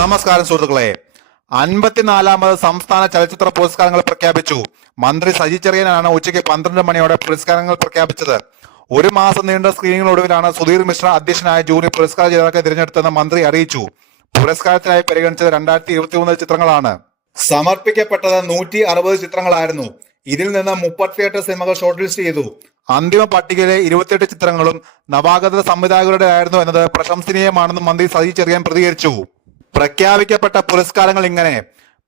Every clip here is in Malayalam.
നമസ്കാരം സുഹൃത്തുക്കളെ, 54ാമത് സംസ്ഥാന ചലച്ചിത്ര പുരസ്കാരങ്ങൾ പ്രഖ്യാപിച്ചു. മന്ത്രി സജി ചെറിയാനാണ് ഉച്ചയ്ക്ക് 12 മണിയോടെ പുരസ്കാരങ്ങൾ പ്രഖ്യാപിച്ചത്. ഒരു മാസം നീണ്ട സ്ക്രീനിങ്ങിനൊടുവിലാണ് സുധീർ മിശ്ര അധ്യക്ഷനായ ജൂറി പുരസ്കാര ജേതാക്കളെ തിരഞ്ഞെടുത്തെന്ന് മന്ത്രി അറിയിച്ചു. പുരസ്കാരത്തിനായി പരിഗണിച്ചത് 2023 ചിത്രങ്ങളാണ്. സമർപ്പിക്കപ്പെട്ടത് 160 ചിത്രങ്ങളായിരുന്നു. ഇതിൽ നിന്ന് 38 സിനിമകൾ ഷോർട്ട് ലിസ്റ്റ് ചെയ്തു. അന്തിമ പട്ടികയിലെ 28 ചിത്രങ്ങളും നവാഗത സംവിധായകരുടെ ആയിരുന്നു എന്നത് പ്രശംസനീയമാണെന്ന് മന്ത്രി സജി ചെറിയാൻ പ്രതികരിച്ചു. പ്രഖ്യാപിക്കപ്പെട്ട പുരസ്കാരങ്ങൾ ഇങ്ങനെ: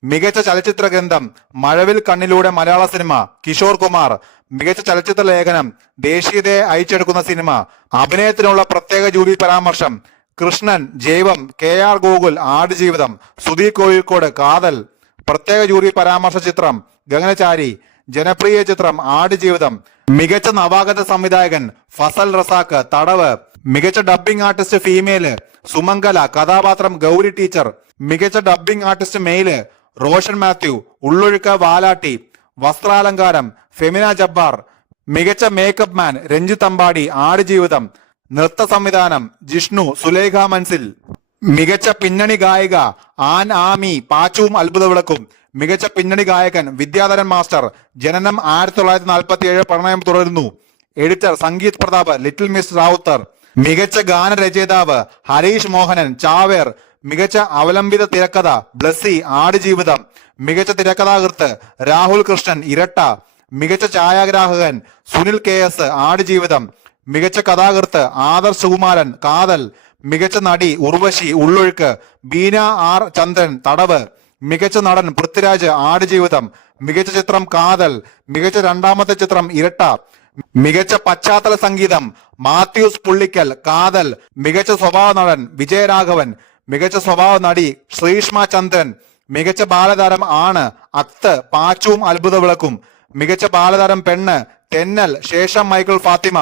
മികച്ച ചലച്ചിത്ര ഗ്രന്ഥം മഴവിൽ കണ്ണിലൂടെ മലയാള സിനിമ കിഷോർ കുമാർ. മികച്ച ചലച്ചിത്ര ലേഖനം ദേശീയതയെ അയച്ചെടുക്കുന്ന സിനിമ. അഭിനയത്തിനുള്ള പ്രത്യേക ജൂറി പരാമർശം കൃഷ്ണൻ ജൈവം, KR ഗോകുൽ ആടുജീവിതം, സുധീർ കോഴിക്കോട് കാതൽ. പ്രത്യേക ജൂറി പരാമർശ ചിത്രം ഗഗനചാരി. ജനപ്രിയ ചിത്രം ആടുജീവിതം. മികച്ച നവാഗത സംവിധായകൻ ഫസൽ റസാഖ് തടവ്. മികച്ച ഡബ്ബിംഗ് ആർട്ടിസ്റ്റ് ഫീമെയില് സുമംഗല, കഥാപാത്രം ഗൗരി ടീച്ചർ. മികച്ച dubbing artist male Roshan Mathew, Ullozhukku Valatty. വസ്ത്രാലങ്കാരം ഫെമിന ജബ്ബാർ. മികച്ച മേക്കപ്പ് മാൻ രഞ്ജിത്ത് അമ്പാടി ആടുജീവിതം. നൃത്ത സംവിധാനം ജിഷ്ണു, സുലേഖ മൻസിൽ. മികച്ച പിന്നണി ഗായിക ആൻ ആമി, പാച്ചുവും അത്ഭുത വിളക്കും. മികച്ച പിന്നണി ഗായകൻ വിദ്യാധരൻ മാസ്റ്റർ, ജനനം 1947, Pranayam Thudarunnu. Editor Sangeeth Prathap, little miss Rawther. മികച്ച ഗാനരചയിതാവ് ഹരീഷ് മോഹനൻ, ചാവേർ. മികച്ച അവലംബിത തിരക്കഥ ബ്ലസ്സി, ആടുജീവിതം. മികച്ച തിരക്കഥാകൃത്ത് രാഹുൽ കൃഷ്ണൻ, ഇരട്ട. മികച്ച ഛായാഗ്രാഹകൻ സുനിൽ KS, ആടുജീവിതം. മികച്ച കഥാകൃത്ത് ആദർശ് സുകുമാരൻ, കാതൽ. മികച്ച നടി ഉർവശി, ഉള്ളൊഴുക്ക്. ബീന R ചന്ദ്രൻ, തടവ്. മികച്ച നടൻ പൃഥ്വിരാജ്, ആടുജീവിതം. മികച്ച ചിത്രം കാതൽ. മികച്ച രണ്ടാമത്തെ ചിത്രം ഇരട്ട. മികച്ച പശ്ചാത്തല സംഗീതം മാത്യൂസ് പുള്ളിക്കൽ, കാതൽ. മികച്ച സ്വഭാവ നടൻ വിജയരാഘവൻ. മികച്ച സ്വഭാവ നടി ശ്രീഷ്മ ചന്ദ്രൻ. മികച്ച ബാലതാരം ആണ് അക്ത്, പാച്ചുവും അത്ഭുത വിളക്കും. മികച്ച ബാലതാരം പെണ്ണ് തെന്നൽ, ശേഷം മൈക്കിൾ ഫാത്തിമ.